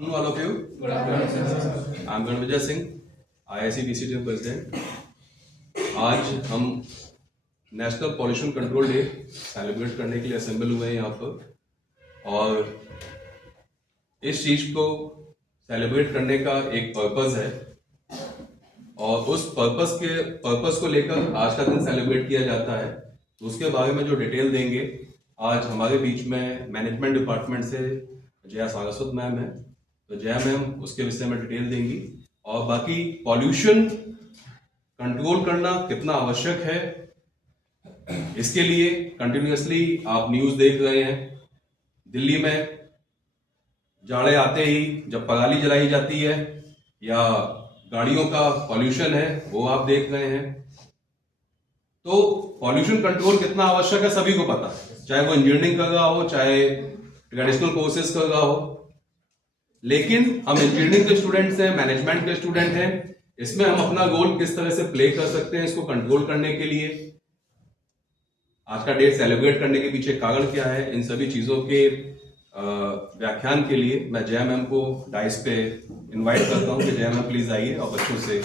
All of you. Good afternoon. I'm Vijay Singh, IIC VCTM president. आज हम national pollution control day celebrate करने के लिए assemble हुए हैं यहाँ पर, और इस चीज को सेलिब्रेट करने का एक पर्पस है, और उस पर्पस को लेकर आज का दिन सेलिब्रेट किया जाता है। तो उसके बारे में जो डिटेल देंगे आज हमारे बीच में मैनेजमेंट डिपार्टमेंट से जया सारस्वत मैम है। तो जया मैम उसके विषय में डिटेल देंगी, और बाकी पॉल्यूशन कंट्रोल करना कितना आवश्यक है इसके लिए कंटिन्यूअसली आप न्यूज देख रहे हैं। दिल्ली में जाड़े आते ही जब पराली जलाई जाती है या गाड़ियों का पॉल्यूशन है वो आप देख रहे हैं। तो पॉल्यूशन कंट्रोल कितना आवश्यक है सभी को पता है, चाहे वो इंजीनियरिंग कर रहा हो, चाहे ट्रेडिशनल कोर्सेज कर रहा हो। लेकिन हम इंजीनियरिंग के स्टूडेंट्स हैं, मैनेजमेंट के स्टूडेंट हैं, इसमें हम अपना रोल किस तरह से प्ले कर सकते हैं इसको कंट्रोल करने के लिए, आज का डेट सेलिब्रेट करने के पीछे कारण क्या है, इन सभी चीजों के व्याख्यान के लिए मैं जया मैम को डाइस पे इनवाइट करता हूं कि जया मैम प्लीज आइए और बच्चों से।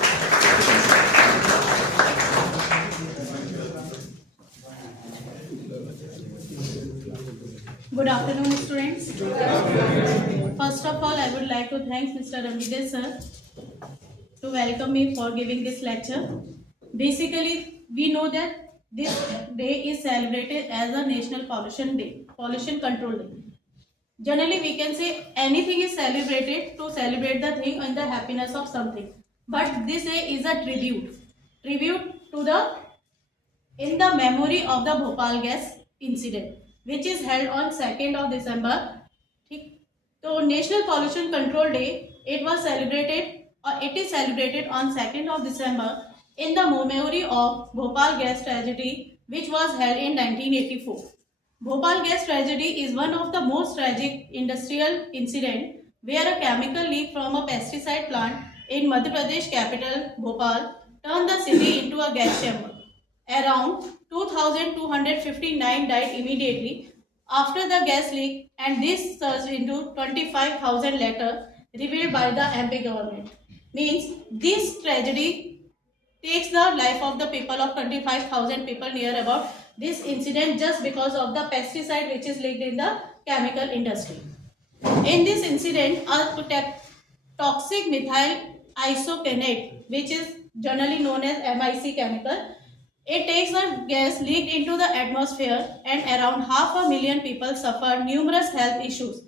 Good afternoon, students. First of all, I would like to thank Mr. Vijay sir to welcome me for giving this lecture. Basically, we know that this day is celebrated as a National Pollution Day, Pollution Control Day. Generally, we can say anything is celebrated to celebrate the thing and the happiness of something. But this day is a tribute to in the memory of the Bhopal gas incident, which is held on 2nd of December. So National Pollution Control Day, it is celebrated on 2nd of December in the memory of Bhopal gas tragedy, which was held in 1984. Bhopal gas tragedy is one of the most tragic industrial incident where a chemical leak from a pesticide plant in Madhya Pradesh capital Bhopal turned the city into a gas chamber. Around 2,259 died immediately after the gas leak, and this surged into 25,000 later, revealed by the MP government. Means this tragedy takes the life of the people of 25,000 people near about this incident just because of the pesticide which is leaked in the chemical industry. In this incident, a toxic methyl isocyanate, which is generally known as MIC chemical, it takes a gas leaked into the atmosphere, and around 500,000 people suffered numerous health issues.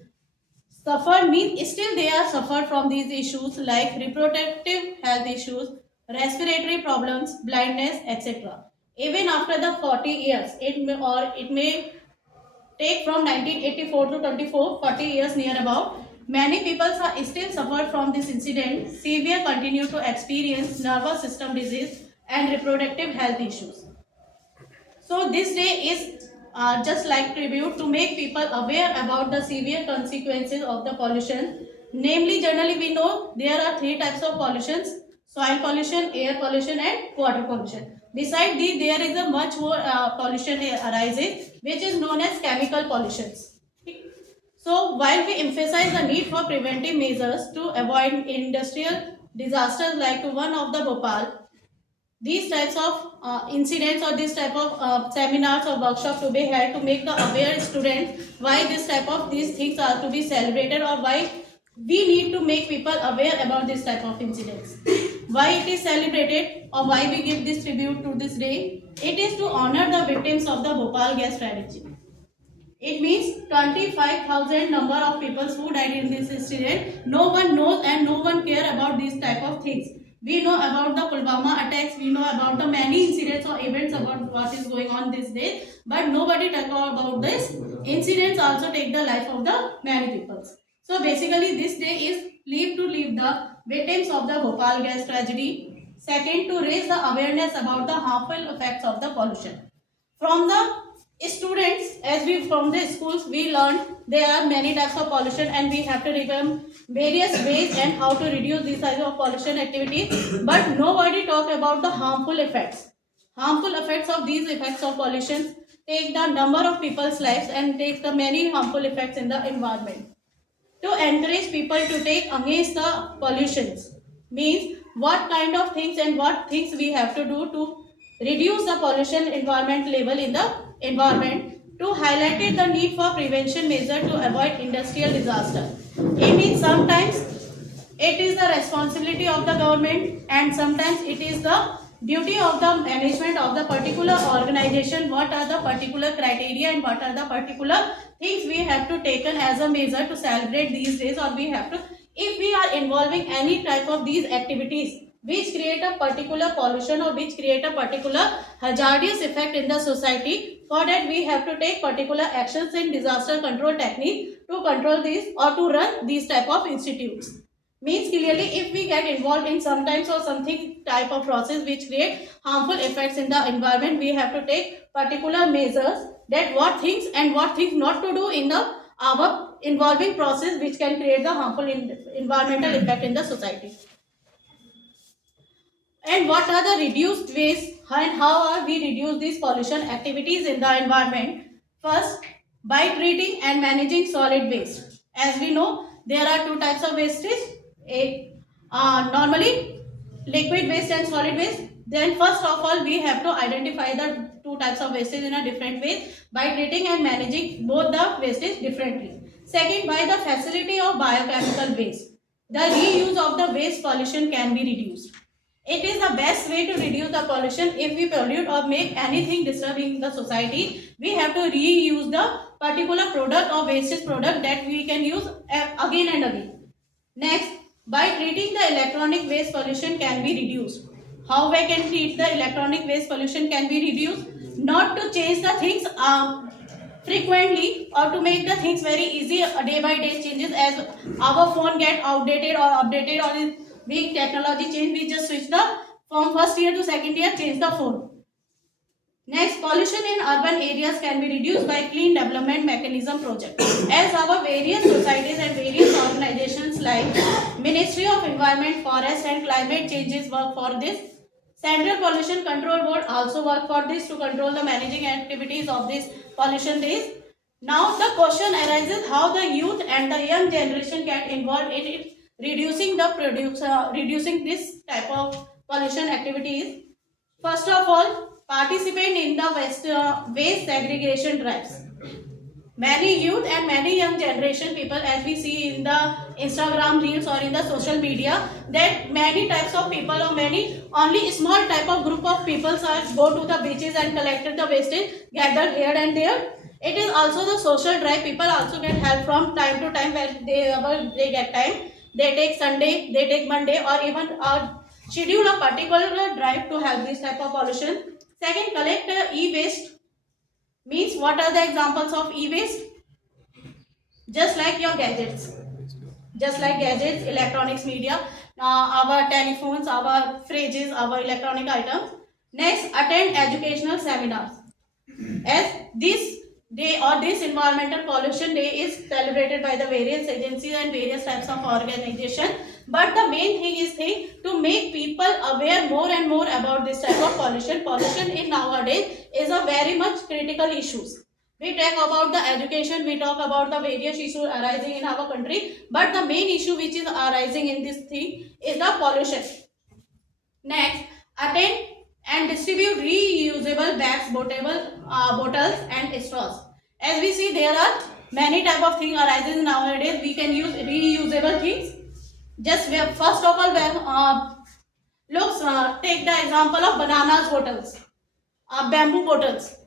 Suffer means still they are suffered from these issues like reproductive health issues, respiratory problems, blindness, etc. Even after the 40 years, it may take from 1984 to 40 years near about. Many people are still suffered from this incident. Severe continue to experience nervous system disease and reproductive health issues. So this day is just like tribute to make people aware about the severe consequences of the pollution. Namely, generally we know there are 3 types of pollutions: soil pollution, air pollution and water pollution. Besides these, there is a much more pollution arises, which is known as chemical pollutions. So while we emphasize the need for preventive measures to avoid industrial disasters like one of the Bhopal, these types of incidents or this type of seminars or workshops to be held to make the aware students why this type of these things are to be celebrated, or why we need to make people aware about this type of incidents. Why it is celebrated or why we give this tribute to this day? It is to honor the victims of the Bhopal gas tragedy. It means 25,000 number of people who died in this incident. No one knows and no one care about these type of things. We know about the Pulwama attacks, we know about the many incidents or events about what is going on this day, but nobody talk about this. Incidents also take the life of the many people. So basically this day is to leave the victims of the Bhopal gas tragedy. Second, to raise the awareness about the harmful effects of the pollution. From the students, as we from the schools we learned there are many types of pollution, and we have to remember various ways and how to reduce these types of pollution activities, but nobody talk about the harmful effects. Harmful effects of these effects of pollution take the number of people's lives and take the many harmful effects in the environment. to encourage people to take against the pollutions. Means what kind of things and what things we have to do to reduce the pollution environment level in the environment, to highlight the need for prevention measure to avoid industrial disaster. It means sometimes it is the responsibility of the government and sometimes it is the duty of the management of the particular organization, what are the particular criteria and what are the particular things we have to taken as a measure to celebrate these days, or we have to, if we are involving any type of these activities which create a particular pollution or which create a particular hazardous effect in the society, for that we have to take particular actions in disaster control technique to control these or to run these type of institutes. Means clearly if we get involved in sometimes or something type of process which create harmful effects in the environment, we have to take particular measures that what things and what things not to do in the our involving process which can create the harmful environmental effect in the society. And what are the reduced waste and how are we reduce these pollution activities in the environment? First, by treating and managing solid waste. As we know, there are two types of wastage. Normally liquid waste and solid waste. Then first of all, we have to identify the two types of wastage in a different way by treating and managing both the wastage differently. Second, by the facility of biochemical waste, the reuse of the waste pollution can be reduced. It is the best way to reduce the pollution. If we pollute or make anything disturbing in the society, we have to reuse the particular product or wastage product that we can use again and again. Next, by treating the electronic waste pollution can be reduced. How we can treat the electronic waste pollution can be reduced? Not to change the things frequently or to make the things very easy day by day changes. As our phone get outdated or updated or is being technology change, we just switch the from first year to second year, change the phone. Next, pollution in urban areas can be reduced by clean development mechanism project. As our various societies and various organizations like Ministry of Environment, Forest and Climate Changes work for this. Central Pollution Control Board also work for this to control the managing activities of these pollution days. Now the question arises how the youth and the young generation get involved in it, reducing this type of pollution activities. First of all, participate in the waste segregation drives. Many youth and many young generation people, as we see in the Instagram reels or in the social media, that many types of people or many only small type of group of people are go to the beaches and collected the wastage, gathered here and there. It is also the social drive. People also get help from time to time when they get time. They take Sunday, they take Monday, or even schedule a particular drive to help this type of pollution. Second, collect e-waste. Means what are the examples of e-waste? Just like your gadgets. Just like gadgets, electronics media, our telephones, our fridges, our electronic items. Next, attend educational seminars. As this day or this environmental pollution day is celebrated by the various agencies and various types of organization, but the main thing is to make people aware more and more about this type of pollution. Pollution in nowadays is a very much critical issues. We talk about the education, we talk about the various issues arising in our country, but the main issue which is arising in this thing is the pollution. Next, attend and distribute reusable bags, bottles and straws. As we see, there are many type of things arising nowadays. We can use reusable things. Just first of all, take the example of bananas bottles, bamboo bottles.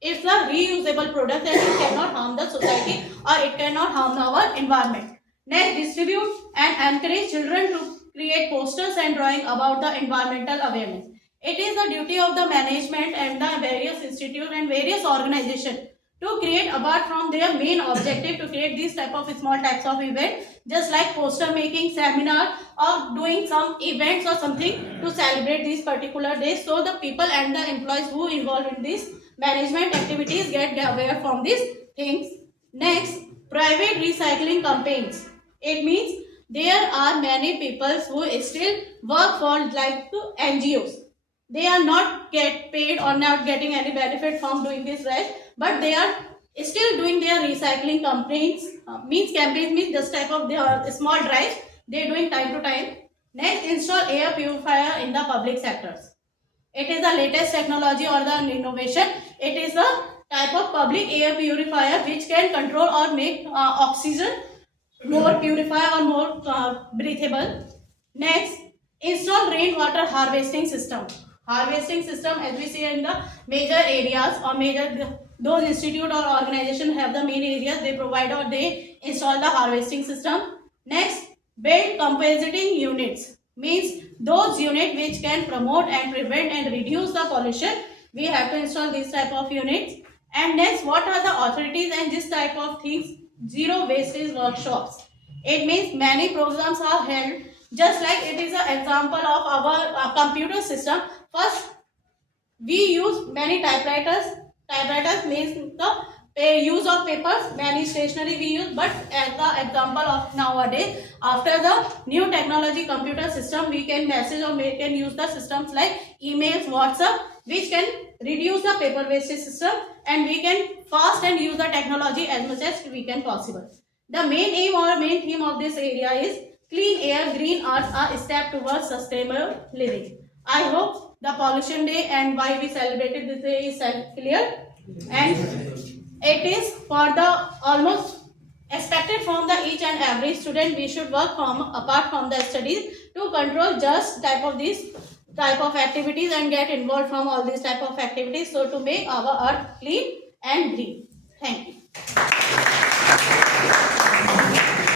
It's a reusable product and it cannot harm the society or it cannot harm our environment. Next, distribute and encourage children to create posters and drawing about the environmental awareness. It is the duty of the management and the various institutes and various organizations to create, apart from their main objective, to create these type of small types of events, just like poster making, seminar, or doing some events or something to celebrate these particular days, so the people and the employees who involved in these management activities get aware from these things. Next, private recycling campaigns. It means there are many people who still work for like NGOs. They are not get paid or not getting any benefit from doing this, right? But they are still doing their recycling campaigns, means this type of their small drives they doing time to time. Next, install air purifier in the public sectors. It is the latest technology or the innovation. It is a type of public air purifier which can control or make oxygen more purified or more breathable. Next, install rainwater harvesting system. Harvesting system, as we see in the major areas or major those institute or organization have the main areas they provide or they install the harvesting system. Next, build compositing units, means those units which can promote and prevent and reduce the pollution. We have to install this type of units. And next, what are the authorities and this type of things? Zero wastage workshops. It means many programs are held, just like it is an example of our computer system. First, we use many typewriters. Typewriters means the use of papers, many stationery we use, but as the example of nowadays, after the new technology computer system, we can message or we can use the systems like emails, WhatsApp, which can reduce the paper wastage system, and we can fast and use the technology as much as we can possible. The main aim or main theme of this area is clean air, green earth, a step towards sustainable living. I hope the pollution day and why we celebrated this day is clear, and it is for the almost expected from the each and every student. We should work from apart from the studies to control just type of these type of activities and get involved from all these type of activities, so to make our earth clean and green. Thank you.